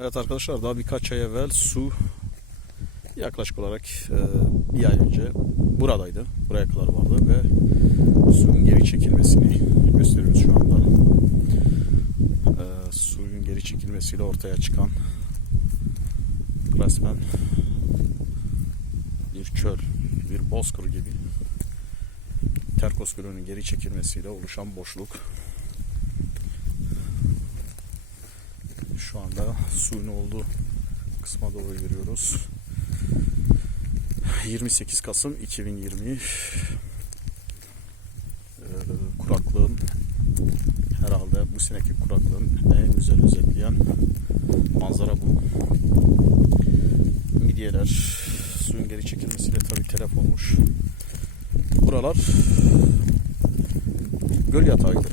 Evet arkadaşlar daha birkaç ay evvel su yaklaşık olarak e, bir ay önce buradaydı. Buraya kadar vardı ve suyun geri çekilmesini gösteriyoruz şu anda. E, suyun geri çekilmesiyle ortaya çıkan resmen bir çöl, bir bozkır gibi Terkos Gölü'nün geri çekilmesiyle oluşan boşluk. Şu anda suyun olduğu kısma doğru giriyoruz. 28 Kasım 2020 Ee, kuraklığın herhalde bu seneki kuraklığın en güzel özetleyen manzara bu. Midyeler suyun geri çekilmesiyle tabii telef olmuş. Buralar göl yatağıydı.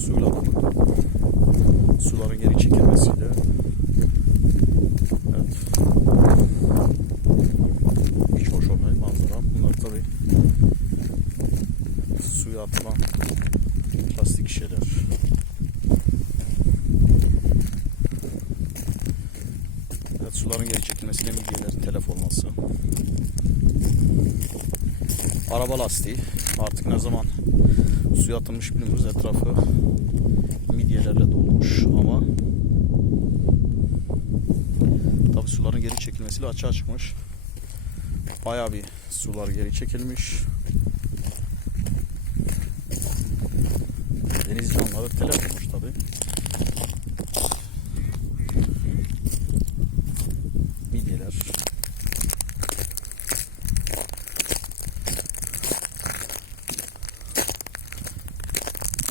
Suyla dolu suların geri çekilmesiyle evet hiç hoş olmayan manzara. Bunlar tabi suya atılan plastik şişeler. Evet suların geri çekilmesiyle midyelerin telef olması. Araba lastiği. Artık ne zaman suya atılmış bilmiyoruz. Etrafı midyelerle dolmuş ama tabi suların geri çekilmesiyle açığa çıkmış. Bayağı bir sular geri çekilmiş. Deniz canlıları telef olmuş tabi. Midyeler.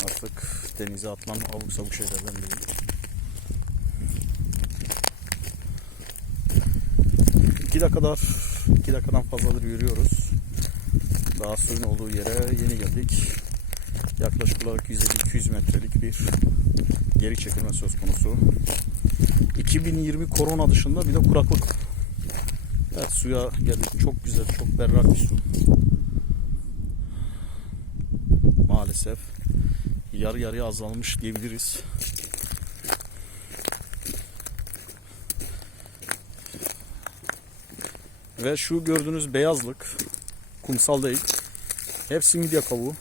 Artık denize atılan abuk sabuk şeylerden biri. İki dakikadır, iki dakikadan fazladır yürüyoruz. Daha suyun olduğu yere yeni geldik. Yaklaşık olarak 150-200 metrelik bir geri çekilme söz konusu. 2020 korona dışında bir de kuraklık. Evet suya geldik. Çok güzel, çok berrak bir su. Maalesef yarı yarıya azalmış diyebiliriz. Ve şu gördüğünüz beyazlık kumsal değil. Hepsi midye kabuğu.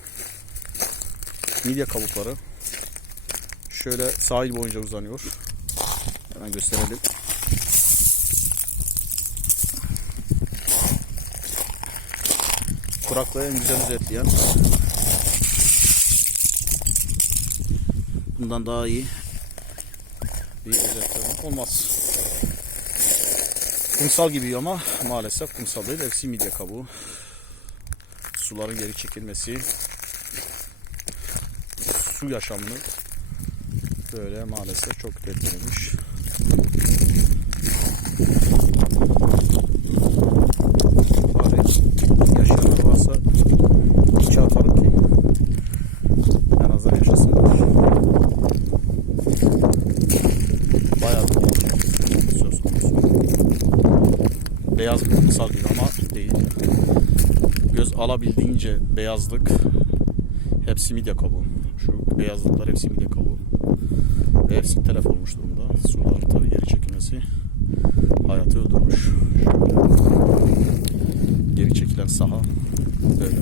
Midye kabukları. Şöyle sahil boyunca uzanıyor. Hemen gösterelim. Kuraklığı en güzel özetleyen bundan daha iyi bir özetleme olmaz. Kumsal gibi ama maalesef kumsal değil. Hepsi midye kabuğu. Suların geri çekilmesi su yaşamını böyle maalesef çok etkilemiş. Bari yaşayanlar varsa içe atalım ki en azından yaşasınlar. Bayağı bir boşluk söz konusu. Beyaz bir kumsal gibi ama değil. Göz alabildiğince beyazlık. Hepsi midye kabuğu. Şu beyazlıklar hepsi midye kabuğu. Ve hepsi telef olmuş durumda. Sular tabii geri çekilmesi hayatı öldürmüş. Şöyle. Geri çekilen saha böyle.